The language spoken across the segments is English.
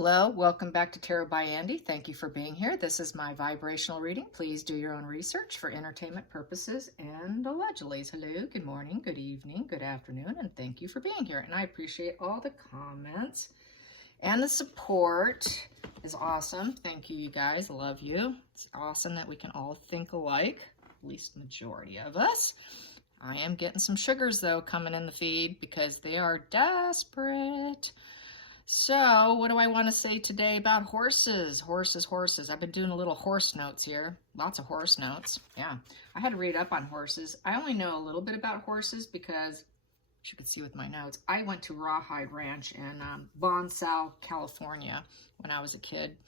Hello, welcome back to Tarot by Andy. Thank you for being here. This is my vibrational reading. Please do your own research for entertainment purposes and allegedly. Hello, good morning, good evening, good afternoon, and thank you for being here. And I appreciate all the comments and the support is awesome. Thank you, you guys. I love you. It's awesome that we can all think alike, at least the majority of us. I am getting some sugars, though, coming in the feed because they are desperate. So, what do I want to say today about horses? Horses. I've been doing a little horse notes here. Lots of horse notes. Yeah, I had to read up on horses. I only know a little bit about horses because, as you can see with my notes, I went to Rawhide Ranch in Bonsal, California when I was a kid.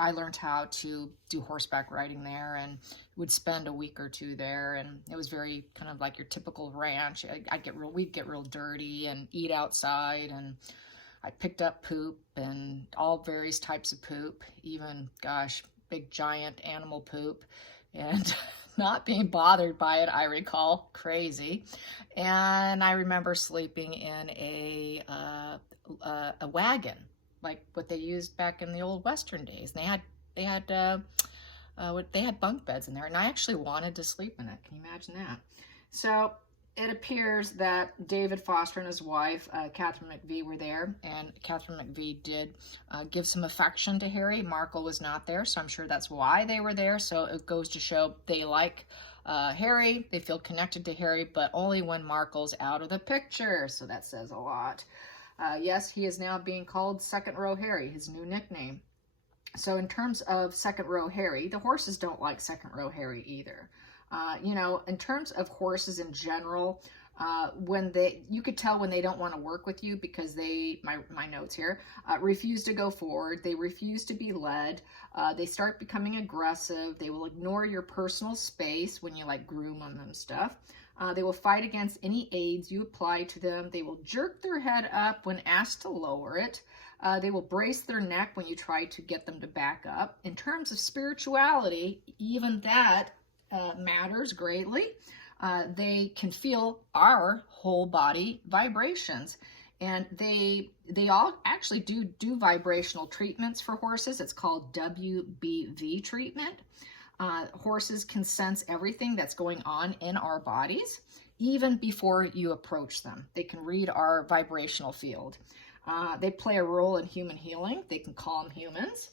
I learned how to do horseback riding there and would spend a week or two there, and it was very kind of like your typical ranch. We'd get real dirty and eat outside, and I picked up poop and all various types of poop, even, gosh, big giant animal poop, and not being bothered by it, I recall. Crazy. And I remember sleeping in a wagon, like what they used back in the old Western days. And they had bunk beds in there, and I actually wanted to sleep in it. Can you imagine that? So it appears that David Foster and his wife, Catherine McVie, were there, and Catherine McVie did give some affection to Harry. Markle was not there, so I'm sure that's why they were there. So it goes to show they like Harry, they feel connected to Harry, but only when Markle's out of the picture. So that says a lot. Yes, he is now being called Second Row Harry, his new nickname. So in terms of Second Row Harry, the horses don't like Second Row Harry either. You know, in terms of horses in general, you could tell when they don't want to work with you because my notes here, refuse to go forward. They refuse to be led. They start becoming aggressive. They will ignore your personal space when you like groom them and stuff. They will fight against any aids you apply to them. They will jerk their head up when asked to lower it. They will brace their neck when you try to get them to back up. In terms of spirituality, even that matters greatly. They can feel our whole body vibrations, and they all actually do vibrational treatments for horses. It's called WBV treatment. Horses can sense everything that's going on in our bodies even before you approach them. They can read our vibrational field. They play a role in human healing. They can calm humans.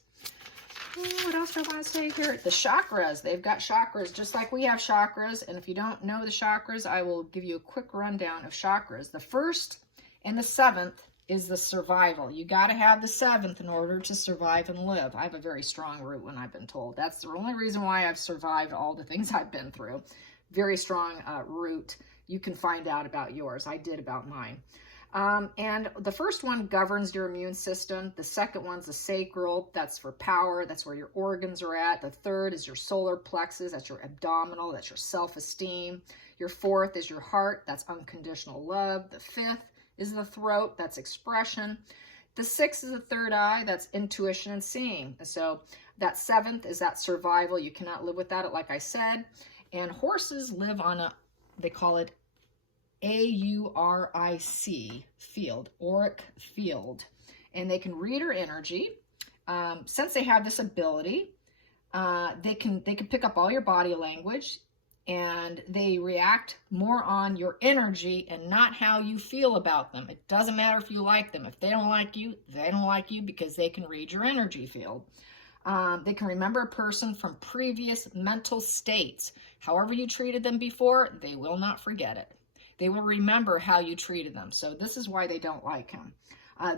What else do I want to say here? The chakras. They've got chakras just like we have chakras. And if you don't know the chakras, I will give you a quick rundown of chakras. The first and the seventh is the survival. You got to have the seventh in order to survive and live. I have a very strong root when I've been told. That's the only reason why I've survived all the things I've been through. Very strong root. You can find out about yours. I did about mine. And the first one governs your immune system. The second one's the sacral. That's for power. That's where your organs are at. The third is your solar plexus. That's your abdominal. That's your self-esteem. Your fourth is your heart. That's unconditional love. The fifth is the throat. That's expression. The sixth is the third eye. That's intuition and seeing. So that seventh is that survival. You cannot live without it, like I said. And horses live on they call it AURIC field, auric field, and they can read our energy. Since they have this ability, they can pick up all your body language, and they react more on your energy and not how you feel about them. It doesn't matter if you like them. If they don't like you, they don't like you because they can read your energy field. They can remember a person from previous mental states. However you treated them before, they will not forget it. They will remember how you treated them. So this is why they don't like him.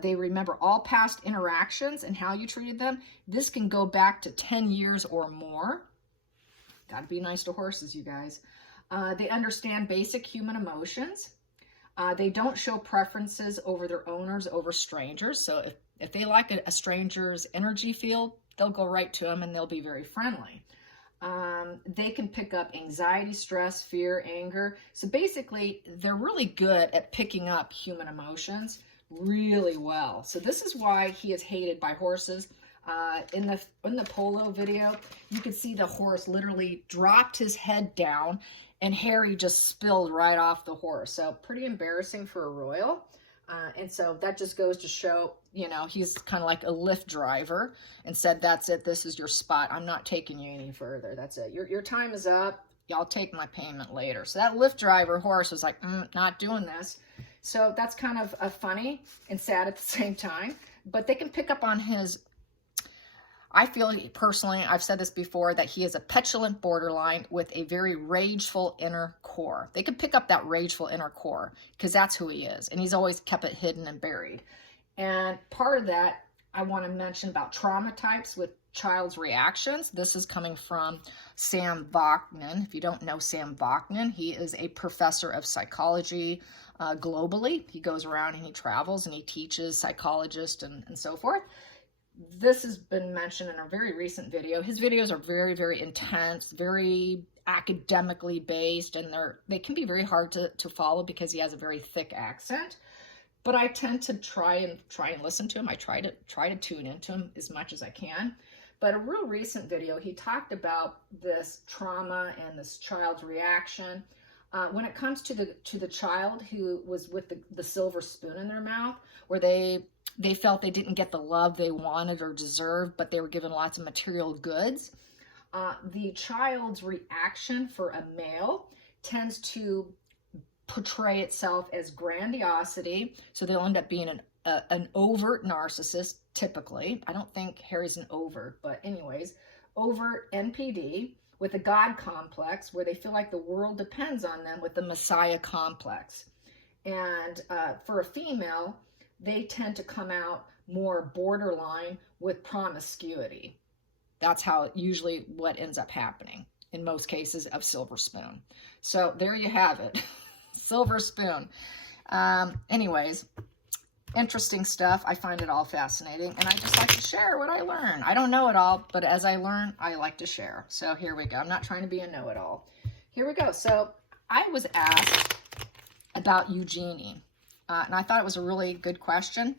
They remember all past interactions and how you treated them. This can go back to 10 years or more. Got to be nice to horses, you guys. They understand basic human emotions. They don't show preferences over their owners, over strangers. So if they like a stranger's energy field, they'll go right to them and they'll be very friendly. They can pick up anxiety, stress, fear, anger. So basically, they're really good at picking up human emotions really well. So this is why he is hated by horses. In the polo video, you could see the horse literally dropped his head down and Harry just spilled right off the horse. So pretty embarrassing for a royal. And so that just goes to show, you know, he's kind of like a Lyft driver and said, that's it. This is your spot. I'm not taking you any further. That's it. Your time is up. Y'all take my payment later. So that Lyft driver horse was like, not doing this. So that's kind of funny and sad at the same time. But they can pick up on his, I feel personally, I've said this before, that he is a petulant borderline with a very rageful inner core. They can pick up that rageful inner core because that's who he is. And he's always kept it hidden and buried. And part of that, I want to mention about trauma types with child's reactions. This is coming from Sam Vaknin. If you don't know Sam Vaknin, he is a professor of psychology globally. He goes around and he travels and he teaches psychologists and so forth. This has been mentioned in a very recent video. His videos are very, very intense, very academically based, and they can be very hard to follow because he has a very thick accent. But I tend to try and listen to him. I try to tune into him as much as I can. But a real recent video, he talked about this trauma and this child's reaction. When it comes to the child who was with the silver spoon in their mouth, where they felt they didn't get the love they wanted or deserved, but they were given lots of material goods. The child's reaction for a male tends to portray itself as grandiosity. So they'll end up being an overt narcissist, typically. I don't think Harry's an overt, but anyways, overt NPD with a God complex where they feel like the world depends on them with the Messiah complex. And for a female, they tend to come out more borderline with promiscuity. That's how usually what ends up happening in most cases of silver spoon. So there you have it. Silver spoon. Anyways, interesting stuff. I find it all fascinating, and I just like to share what I learn. I don't know it all, but as I learn, I like to share. So here we go. I'm not trying to be a know-it-all. Here we go. So I was asked about Eugenie, and I thought it was a really good question.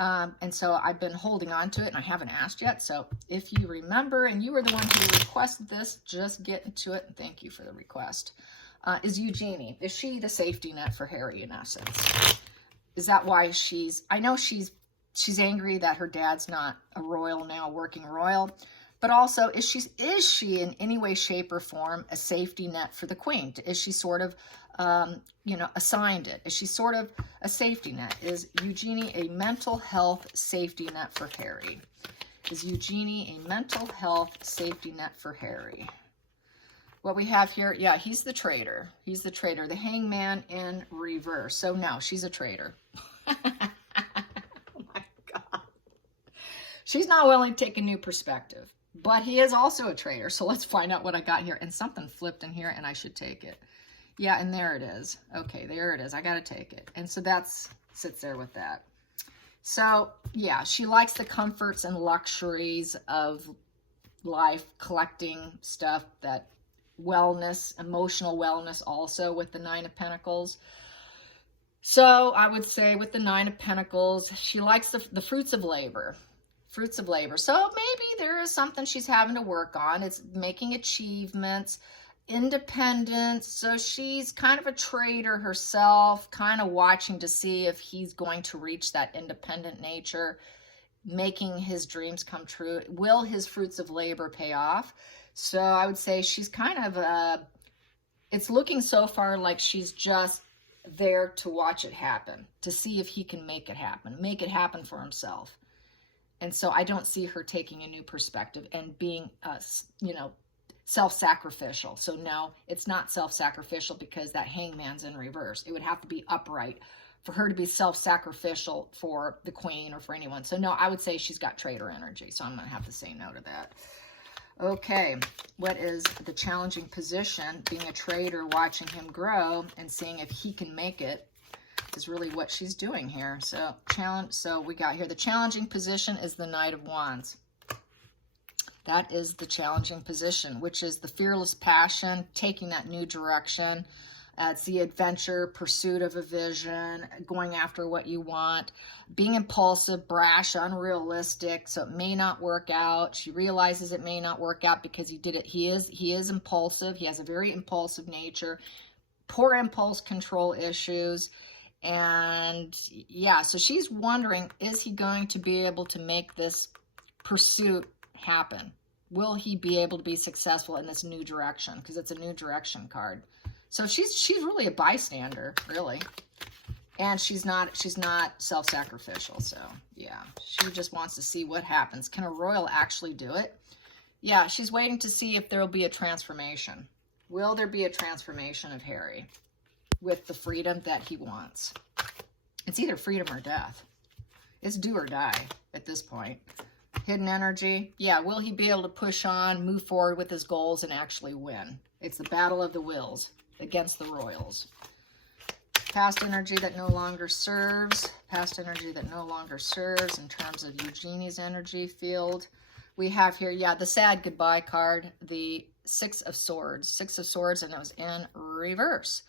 And so I've been holding on to it, and I haven't asked yet. So if you remember, and you were the one who requested this, just get into it, and thank you for the request. Is Eugenie, is she the safety net for Harry in essence? Is that why I know she's angry that her dad's not a royal now, working royal, but also is she in any way, shape, or form a safety net for the queen? Is she sort of, assigned it? Is she sort of a safety net? Is Eugenie a mental health safety net for Harry? Is Eugenie a mental health safety net for Harry? What we have here, yeah, he's the traitor. He's the traitor. The hangman in reverse. So no, she's a traitor. Oh my God. She's not willing to take a new perspective, but he is also a traitor. So let's find out what I got here. And something flipped in here and I should take it. Yeah, and there it is. Okay, there it is. I got to take it. And so sits there with that. So yeah, she likes the comforts and luxuries of life, collecting stuff, that wellness, emotional wellness also with the Nine of Pentacles. So I would say with the Nine of Pentacles, she likes the fruits of labor. Fruits of labor. So maybe there is something she's having to work on. It's making achievements, independence. So she's kind of a trader herself, kind of watching to see if he's going to reach that independent nature, making his dreams come true. Will his fruits of labor pay off? So I would say she's kind of, it's looking so far like she's just there to watch it happen, to see if he can make it happen for himself. And so I don't see her taking a new perspective and being, self-sacrificial. So no, it's not self-sacrificial because that hangman's in reverse. It would have to be upright for her to be self-sacrificial for the queen or for anyone. So no, I would say she's got traitor energy. So I'm going to have to say no to that. Okay, what is the challenging position? Being a trader, watching him grow and seeing if he can make it is really what she's doing here. So we got here the challenging position is the Knight of Wands. That is the challenging position, which is the fearless passion, taking that new direction. It's the adventure, pursuit of a vision, going after what you want, being impulsive, brash, unrealistic. So it may not work out. She realizes it may not work out because he did it. He is impulsive. He has a very impulsive nature, poor impulse control issues. And yeah, so she's wondering, is he going to be able to make this pursuit happen? Will he be able to be successful in this new direction? Because it's a new direction card. So she's really a bystander, really. And she's not self-sacrificial. So yeah, she just wants to see what happens. Can a royal actually do it? Yeah, she's waiting to see if there will be a transformation. Will there be a transformation of Harry with the freedom that he wants? It's either freedom or death. It's do or die at this point. Hidden energy. Yeah, will he be able to push on, move forward with his goals, and actually win? It's the battle of the wills against the royals. Past energy that no longer serves. Past energy that no longer serves in terms of Eugenie's energy field. We have here, yeah, the sad goodbye card, the Six of Swords. Six of Swords, and it was in reverse.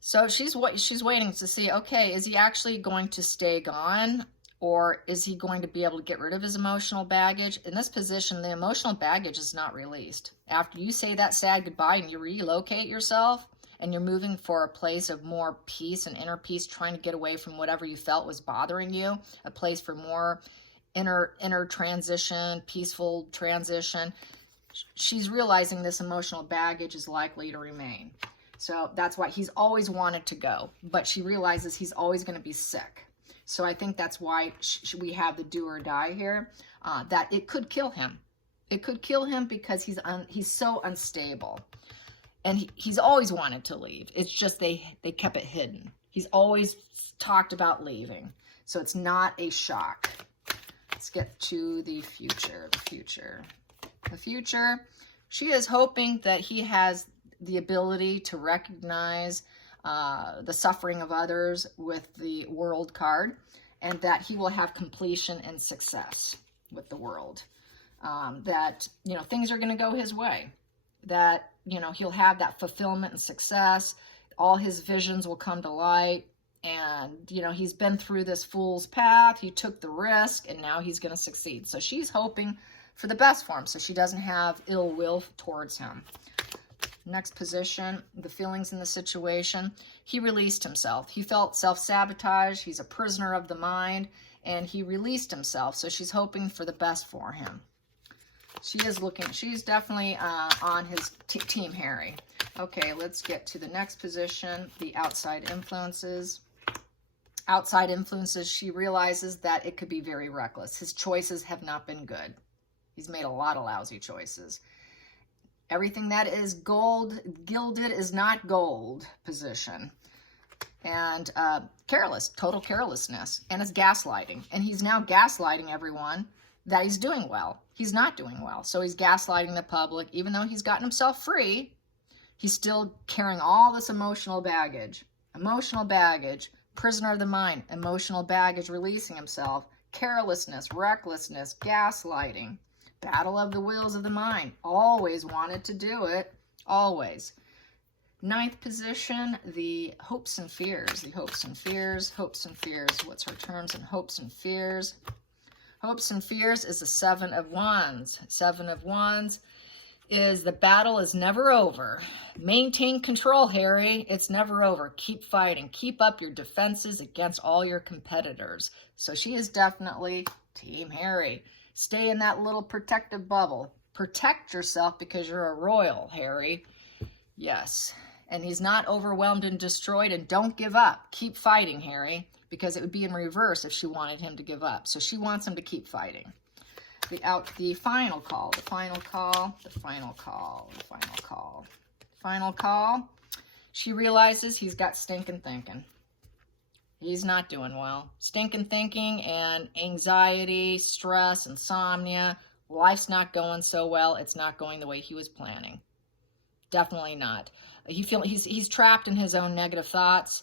So she's waiting to see, okay, is he actually going to stay gone? Or is he going to be able to get rid of his emotional baggage? In this position, the emotional baggage is not released. After you say that sad goodbye and you relocate yourself, and you're moving for a place of more peace and inner peace, trying to get away from whatever you felt was bothering you, a place for more inner transition, peaceful transition, she's realizing this emotional baggage is likely to remain. So that's why he's always wanted to go, but she realizes he's always going to be sick. So I think that's why we have the do or die here, that it could kill him. It could kill him because he's so unstable. And he's always wanted to leave. It's just they kept it hidden. He's always talked about leaving. So it's not a shock. Let's get to the future. The future. She is hoping that he has the ability to recognize the suffering of others with the World card, and that he will have completion and success with the World. That, things are going to go his way. That, he'll have that fulfillment and success. All his visions will come to light. And, he's been through this fool's path. He took the risk, and now he's going to succeed. So she's hoping for the best for him, so she doesn't have ill will towards him. Next position, the feelings in the situation. He released himself. He felt self-sabotage. He's a prisoner of the mind, and he released himself. So she's hoping for the best for him. She's definitely on his team Harry. Okay, let's get to the next position, the outside influences. Outside influences, she realizes that it could be very reckless. His choices have not been good. He's made a lot of lousy choices. Everything that is gilded is not gold position. And total carelessness. And it's gaslighting. And he's now gaslighting everyone that he's doing well. He's not doing well. So he's gaslighting the public. Even though he's gotten himself free, he's still carrying all this emotional baggage. Emotional baggage, prisoner of the mind, emotional baggage, releasing himself, carelessness, recklessness, gaslighting, battle of the wills of the mind. Always wanted to do it. Always. Ninth position, the hopes and fears. The hopes and fears, hopes and fears. What's her terms in hopes and fears? Hopes and fears is the Seven of Wands. Seven of Wands is the battle is never over. Maintain control, Harry. It's never over. Keep fighting. Keep up your defenses against all your competitors. So she is definitely Team Harry. Stay in that little protective bubble. Protect yourself because you're a royal, Harry. Yes. And he's not overwhelmed and destroyed, and don't give up. Keep fighting, Harry, because it would be in reverse if she wanted him to give up. So she wants him to keep fighting. The final call. She realizes he's got stinking thinking. He's not doing well. Stinking thinking and anxiety, stress, insomnia. Life's not going so well. It's not going the way he was planning. Definitely not. He's trapped in his own negative thoughts.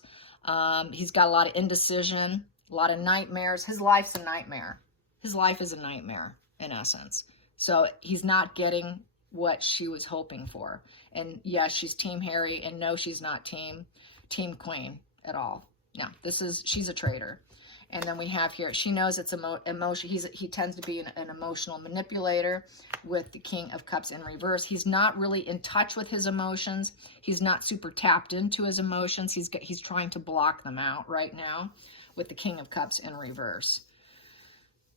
He's got a lot of indecision, a lot of nightmares. His life's a nightmare. His life is a nightmare, in essence. So he's not getting what she was hoping for. And yes, she's Team Harry, and no, she's not Team Queen at all. No, she's a traitor. And then we have here, she knows it's emotion. He tends to be an emotional manipulator with the King of Cups in reverse. He's not really in touch with his emotions. He's not super tapped into his emotions. He's trying to block them out right now with the King of Cups in reverse.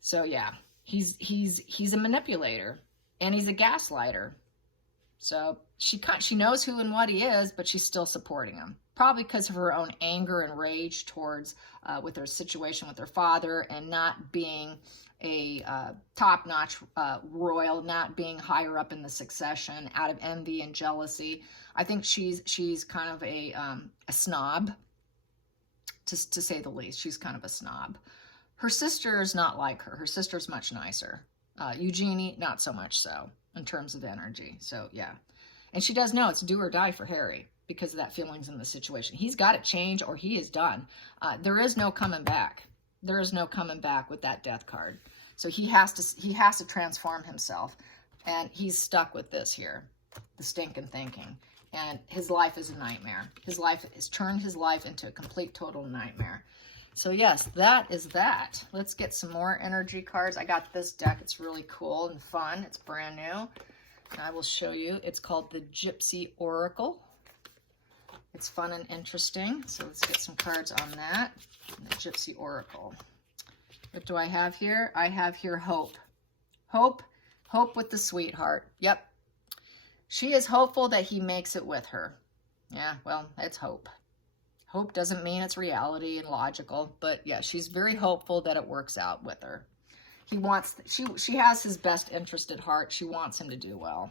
So yeah, he's a manipulator, and he's a gaslighter. So she knows who and what he is, but she's still supporting him. Probably because of her own anger and rage towards with her situation with her father, and not being a top-notch royal, not being higher up in the succession, out of envy and jealousy. I think she's kind of a snob, to say the least. She's kind of a snob. Her sister is not like her. Her sister's much nicer. Eugenie, not so much so in terms of energy. So yeah. And she does know it's do or die for Harry because of that feelings in the situation. He's got to change or he is done. There is no coming back. There is no coming back with that death card. So he has to transform himself. And he's stuck with this here, the stinking thinking. And his life is a nightmare. His life has turned his life into a complete, total nightmare. So yes, that is that. Let's get some more energy cards. I got this deck. It's really cool and fun. It's brand new. And I will show you. It's called the Gypsy Oracle. It's fun and interesting. So let's get some cards on that. The Gypsy Oracle. What do I have here? I have here hope. Hope. Hope with the sweetheart. Yep. She is hopeful that he makes it with her. Yeah, well, it's hope. Hope doesn't mean it's reality and logical, but yeah, she's very hopeful that it works out with her. She has his best interest at heart. She wants him to do well.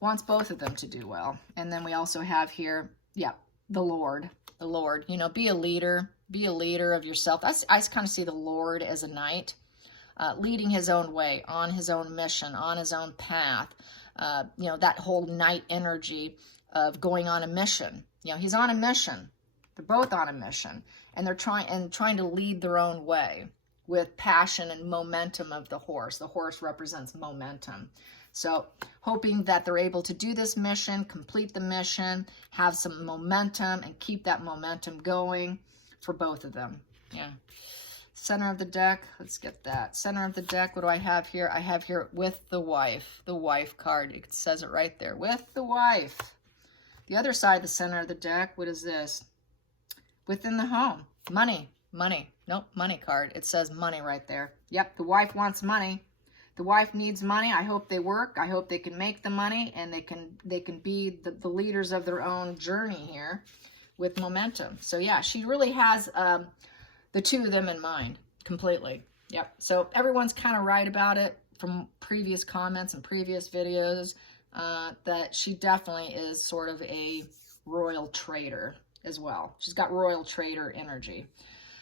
Wants both of them to do well. And then we also have here, yeah, the Lord. The Lord, you know, be a leader of yourself. I kind of see the Lord as a knight, leading his own way, on his own mission, on his own path. You know, that whole knight energy of going on a mission. You know, he's on a mission. They're both on a mission, and they're trying to lead their own way with passion and momentum of the horse. The horse represents momentum. So hoping that they're able to do this mission, complete the mission, have some momentum, and keep that momentum going for both of them. Yeah. Center of the deck, let's get that. Center of the deck, what do I have here? I have here with the wife card. It says it right there, with the wife. The other side, the center of the deck, what is this? Within the home, money. Nope, money card. It says money right there. Yep, the wife wants money. The wife needs money. I hope they work. I hope they can make the money, and they can be the leaders of their own journey here with momentum. So yeah, she really has the two of them in mind completely. Yep. So everyone's kind of right about it from previous comments and previous videos, that she definitely is sort of a royal trader as well. She's got royal trader energy.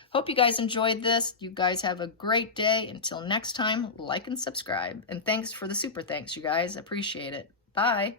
Hope you guys enjoyed this. You guys have a great day. Until next time, like and subscribe. And thanks for the super thanks, you guys. Appreciate it. Bye.